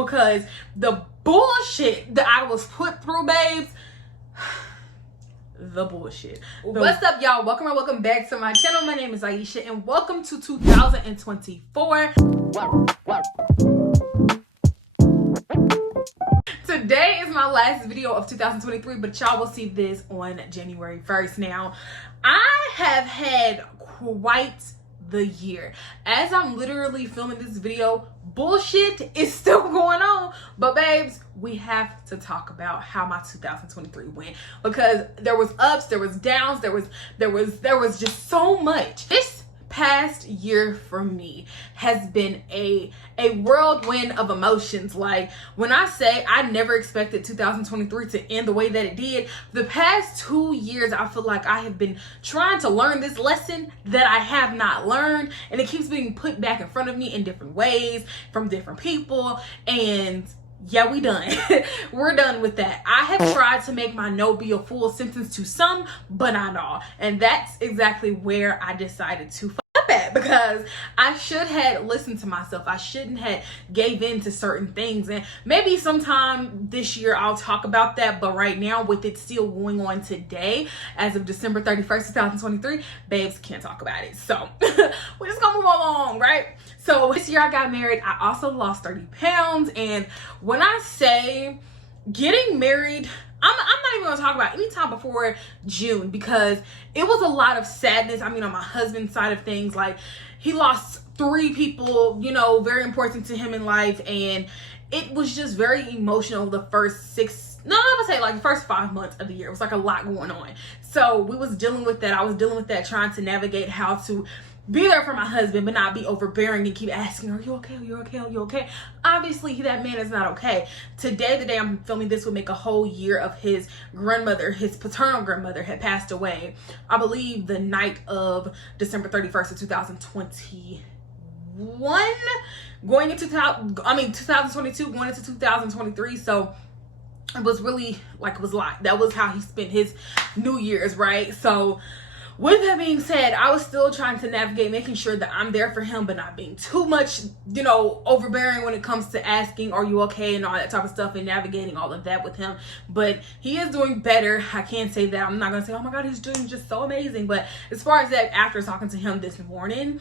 because the bullshit that I was put through, babes, the bullshit. What's up, y'all? Welcome or welcome back to my channel. My name is Aisha and welcome to 2024. Today is my last video of 2023, but y'all will see this on January 1st. Now, I have had quite the year. As I'm literally filming this video, bullshit is still going on, but babes, we have to talk about how my 2023 went, because there was ups, there was downs, there was just so much. This past year for me has been a whirlwind of emotions. Like, when I say I never expected 2023 to end the way that it did, the past 2 years I feel like I have been trying to learn this lesson that I have not learned, and it keeps being put back in front of me in different ways from different people. And yeah, we done. We're done with that. I have tried to make my no be a full sentence to some, but not all. And that's exactly where I decided to fuck at, because I should have listened to myself. I shouldn't have gave in to certain things. And maybe sometime this year I'll talk about that. But right now, with it still going on today, as of December 31st, 2023, babes, can't talk about it. So we're just gonna move along, right? So this year I got married. I also lost 30 pounds. And when I say getting married, I'm not even gonna talk about any time before June, because it was a lot of sadness. I mean, on my husband's side of things, like, he lost 3 people, you know, very important to him in life. And it was just very emotional the first the first 5 months of the year. It was like a lot going on. So we was dealing with that. I was dealing with that, trying to navigate how to be there for my husband, but not be overbearing and keep asking, are you okay? Are you okay? Are you okay? Obviously, that man is not okay. Today, the day I'm filming this, would make a whole year of his grandmother, his paternal grandmother, had passed away. I believe the night of December 31st of 2021, going into 2022, going into 2023. So it was really like, it was a lot. That was how he spent his New Year's, right? So with that being said, I was still trying to navigate, making sure that I'm there for him, but not being too much, you know, overbearing when it comes to asking, are you okay? And all that type of stuff, and navigating all of that with him. But he is doing better. I can't say that. I'm not going to say, oh my God, he's doing just so amazing. But as far as that, after talking to him this morning,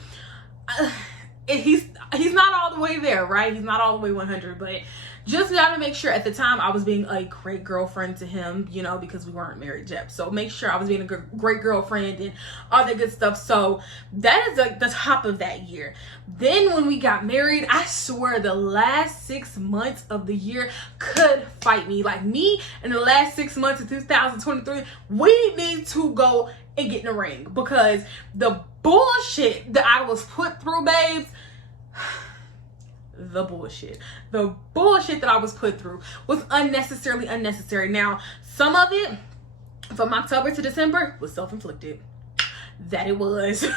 he's not all the way there, right? He's not all the way 100, but just got to make sure. At the time, I was being a great girlfriend to him, you know, because we weren't married yet. So make sure I was being a great girlfriend and all that good stuff. So that is the top of that year. Then when we got married, I swear the last 6 months of the year could fight me. Like, me in the last 6 months of 2023, we need to go and get in the ring, because the bullshit that I was put through, babes, the bullshit that I was put through was unnecessarily unnecessary. Now, some of it from October to December was self-inflicted. That it was.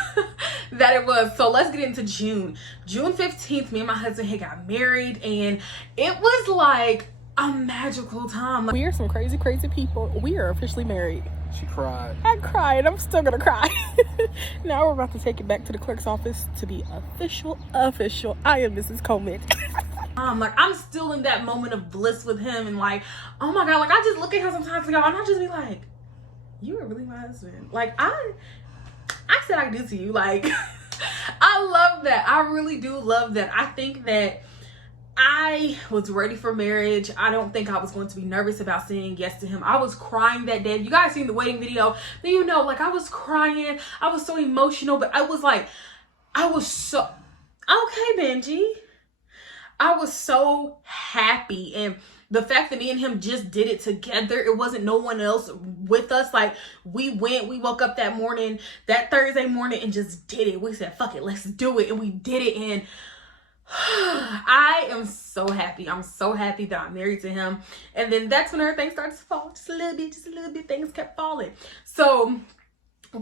That it was. So let's get into June 15th. Me and my husband had got married, and it was like a magical time. We are some crazy people. We are officially married. She cried. I cried. I'm still gonna cry. Now we're about to take it back to the clerk's office to be official. I am Mrs. Coleman. Like, I'm still in that moment of bliss with him, and like, oh my God, like, I just look at him sometimes, y'all, and I just be like, you are really my husband. Like, I said I do to you. Like, I love that. I really do love that. I think that I was ready for marriage. I don't think I was going to be nervous about saying yes to him. I was crying that day. If you guys seen the wedding video, then you know, like, I was crying. I was so emotional, but I was so, okay, Benji. I was so happy. And the fact that me and him just did it together, it wasn't no one else with us. Like, we woke up that morning, that Thursday morning, and just did it. We said, fuck it, let's do it. And we did it. And I am so happy. I'm so happy that I'm married to him. And then that's when everything started to fall. Just a little bit, things kept falling. So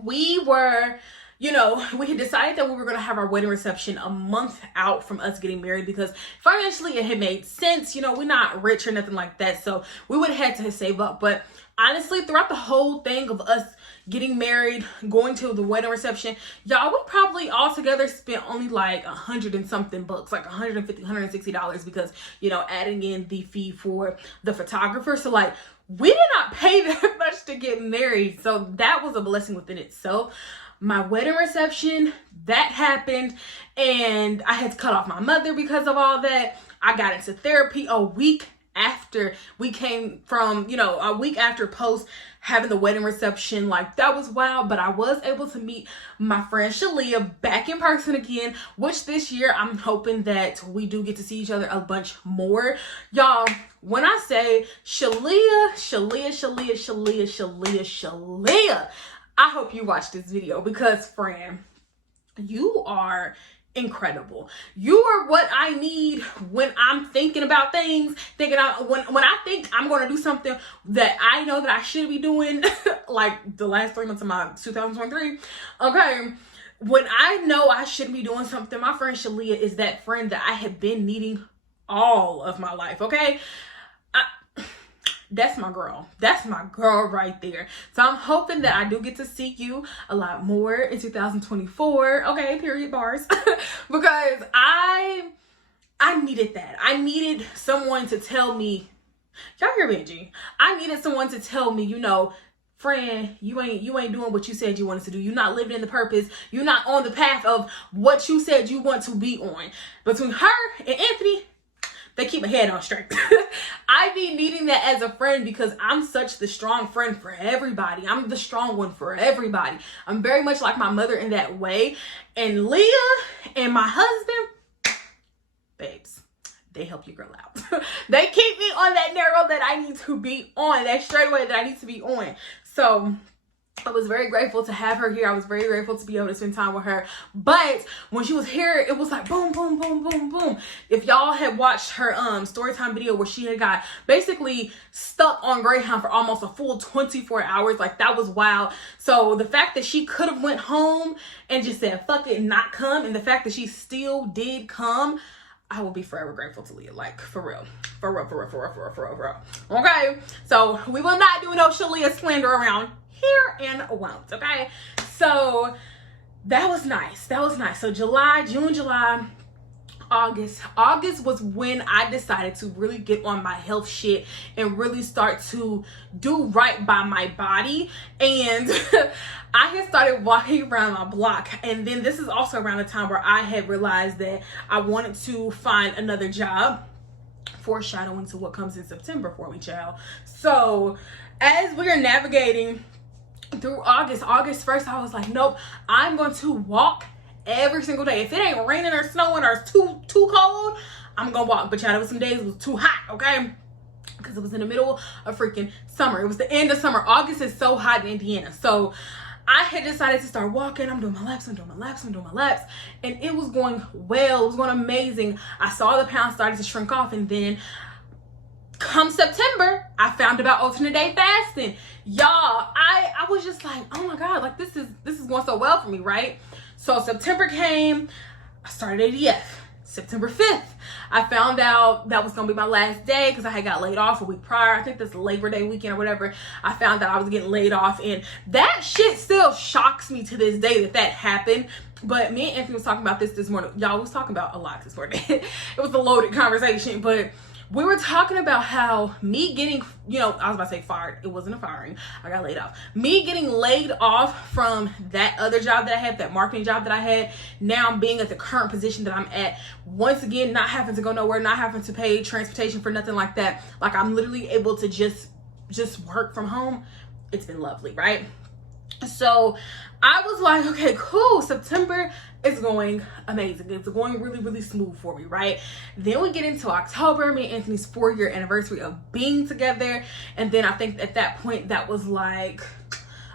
we were, you know, we had decided that we were going to have our wedding reception a month out from us getting married, because financially it had made sense. You know, we're not rich or nothing like that. So we would have had to save up. But honestly, throughout the whole thing of us getting married, going to the wedding reception, y'all, we probably all together spent only like $100 and something bucks, like $150, $160, because, you know, adding in the fee for the photographer. So like, we did not pay that much to get married. So that was a blessing within itself. My wedding reception, that happened, and I had to cut off my mother because of all that. I got into therapy a week after we came from, you know, a week after post having the wedding reception. Like, that was wild, but I was able to meet my friend Shalia back in person again, which this year I'm hoping that we do get to see each other a bunch more. Y'all, when I say Shalia, I hope you watch this video, because friend, you are incredible. You are what I need when I'm thinking about things, when I think I'm going to do something that I know that I should be doing, like the last 3 months of my 2023. Okay. When I know I should be doing something, my friend Shalia is that friend that I have been needing all of my life. Okay. That's my girl. That's my girl right there. So I'm hoping that I do get to see you a lot more in 2024. Okay, period, bars. Because I needed that. I needed someone to tell me, y'all hear Benji? I needed someone to tell me, you know, friend, you ain't doing what you said you wanted to do. You're not living in the purpose. You're not on the path of what you said you want to be on. Between her and Anthony, they keep my head on straight. I be needing that as a friend, because I'm such the strong friend for everybody. I'm the strong one for everybody. I'm very much like my mother in that way. And Leah and my husband, babes, they help your girl out. They keep me on that narrow that I need to be on, that straightaway that I need to be on. So I was very grateful to have her here. I was very grateful to be able to spend time with her. But when she was here, it was like boom, boom, boom, boom, boom. If y'all had watched her story time video where she had got basically stuck on Greyhound for almost a full 24 hours, like that was wild. So the fact that she could have went home and just said fuck it and not come, and the fact that she still did come, I will be forever grateful to Leah. Like, for real. For real. Okay, so we will not do no Shalia slander around here and won't. Okay, so that was nice. So June, July, August was when I decided to really get on my health shit and really start to do right by my body. And I had started walking around my block. And then this is also around the time where I had realized that I wanted to find another job, foreshadowing to what comes in September for me, child. So as we are navigating through August 1st, I was like, nope, I'm going to walk every single day. If it ain't raining or snowing or it's too cold, I'm gonna walk. But y'all, there was some days it was too hot, okay? Because it was in the middle of freaking summer. It was the end of summer. August is so hot in Indiana. So I had decided to start walking. I'm doing my laps, and it was going well. It was going amazing. I saw the pounds started to shrink off, and then come September, I found about alternate day fasting. Y'all, I was just like, oh my God, like this is going so well for me, right? So September came, I started ADF. September 5th, I found out that was gonna be my last day because I had got laid off a week prior. I think this Labor Day weekend or whatever. I found out I was getting laid off, and that shit still shocks me to this day that happened. But me and Anthony was talking about this morning. Y'all was talking about a lot this morning. It was a loaded conversation, but we were talking about how me getting, I was about to say fired. It wasn't a firing. I got laid off. Me getting laid off from that other job that I had, that marketing job that I had, now being at the current position that I'm at, once again, not having to go nowhere, not having to pay transportation for nothing like that. Like, I'm literally able to just work from home. It's been lovely, right? So I was like, okay, cool. September is going amazing. It's going really, really smooth for me, right? Then we get into October, me and Anthony's 4-year anniversary of being together. And then I think at that point, that was like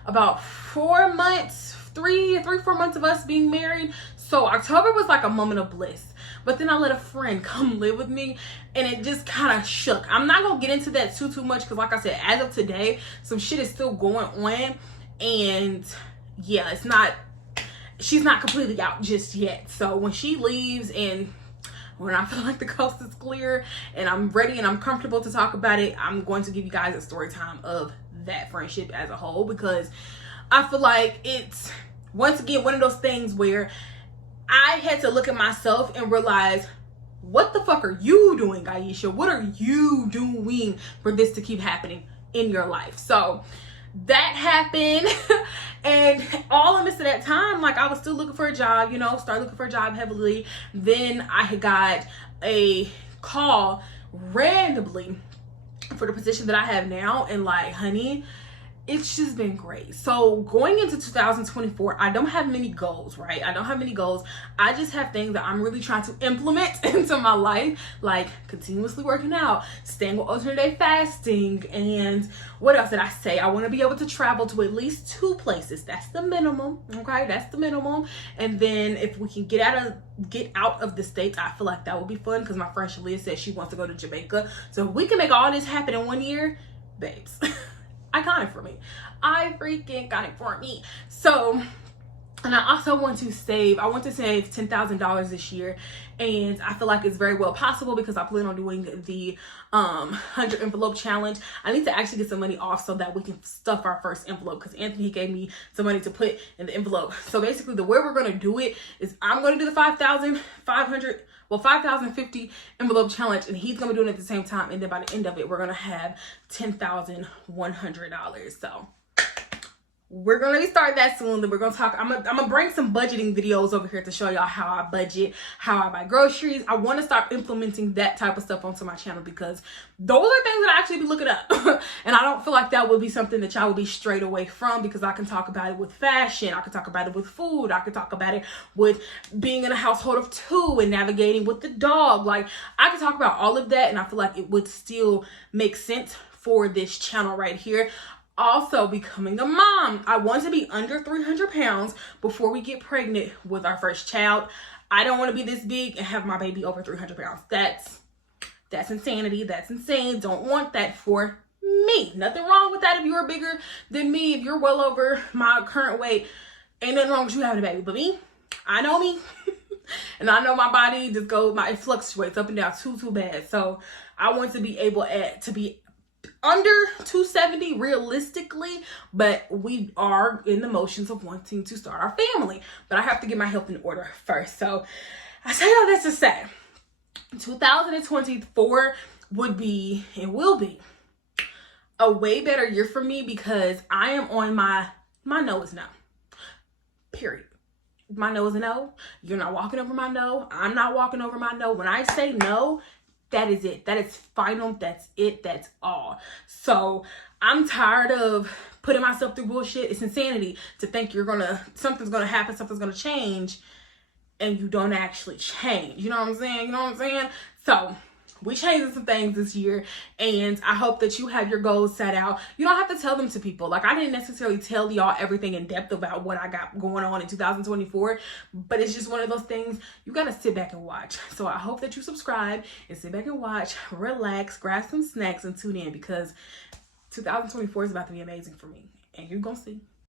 about 4 months, 4 months of us being married. So October was like a moment of bliss. But then I let a friend come live with me, and it just kind of shook. I'm not going to get into that too much because, like I said, as of today, some shit is still going on. And yeah, she's not completely out just yet. So when she leaves and when I feel like the coast is clear and I'm ready and I'm comfortable to talk about it, I'm going to give you guys a story time of that friendship as a whole, because I feel like it's, once again, one of those things where I had to look at myself and realize, what the fuck are you doing, Aisha? What are you doing for this to keep happening in your life? So that happened. And all in the midst of that time, like, I was still looking for a job, you know, started looking for a job heavily. Then I had got a call randomly for the position that I have now, and like, honey, it's just been great. So going into 2024, I don't have many goals, right? I don't have many goals. I just have things that I'm really trying to implement into my life, like continuously working out, staying with alternate day fasting, and what else did I say? I want to be able to travel to at least 2 places. That's the minimum, okay? That's the minimum. And then if we can get out of the States, I feel like that would be fun, because my friend Shalia said she wants to go to Jamaica. So if we can make all this happen in 1 year, babes. Iconic for me. I freaking got it for me. So, and I also want to save. I want to save $10,000 this year, and I feel like it's very well possible because I plan on doing the 100 envelope challenge. I need to actually get some money off so that we can stuff our first envelope, because Anthony gave me some money to put in the envelope. So basically, the way we're gonna do it is I'm gonna do the 5,050 envelope challenge, and he's gonna be doing it at the same time, and then by the end of it, we're gonna have $10,100. So we're gonna be starting that soon. Then we're gonna talk. I'm gonna bring some budgeting videos over here to show y'all how I budget, how I buy groceries. I want to start implementing that type of stuff onto my channel, because those are things that I actually be looking up. And I don't feel like that would be something that y'all would be straight away from, because I can talk about it with fashion, I can talk about it with food, I can talk about it with being in a household of 2 and navigating with the dog. Like, I can talk about all of that, and I feel like it would still make sense for this channel right here. Also, becoming a mom. I want to be under 300 pounds before we get pregnant with our first child. I don't want to be this big and have my baby over 300 pounds. That's insanity. That's insane. Don't want that for me. Nothing wrong with that if you're bigger than me. If you're well over my current weight, ain't nothing wrong with you having a baby. But me, I know me. And I know my body just goes, it fluctuates up and down too bad. So I want to be able to be under 270 realistically, but we are in the motions of wanting to start our family. But I have to get my health in order first. So I say all this to say, 2024 would be and will be a way better year for me, because I am on my no is no. Period. My no is a no. You're not walking over my no. I'm not walking over my no. When I say no, that is it. That is final. That's it. That's all. So I'm tired of putting myself through bullshit. It's insanity to think something's gonna happen, something's gonna change, and you don't actually change. You know what I'm saying? You know what I'm saying? So we changing some things this year, and I hope that you have your goals set out. You don't have to tell them to people. Like, I didn't necessarily tell y'all everything in depth about what I got going on in 2024, but it's just one of those things you gotta sit back and watch. So I hope that you subscribe and sit back and watch, relax, grab some snacks, and tune in, because 2024 is about to be amazing for me, and you're gonna see.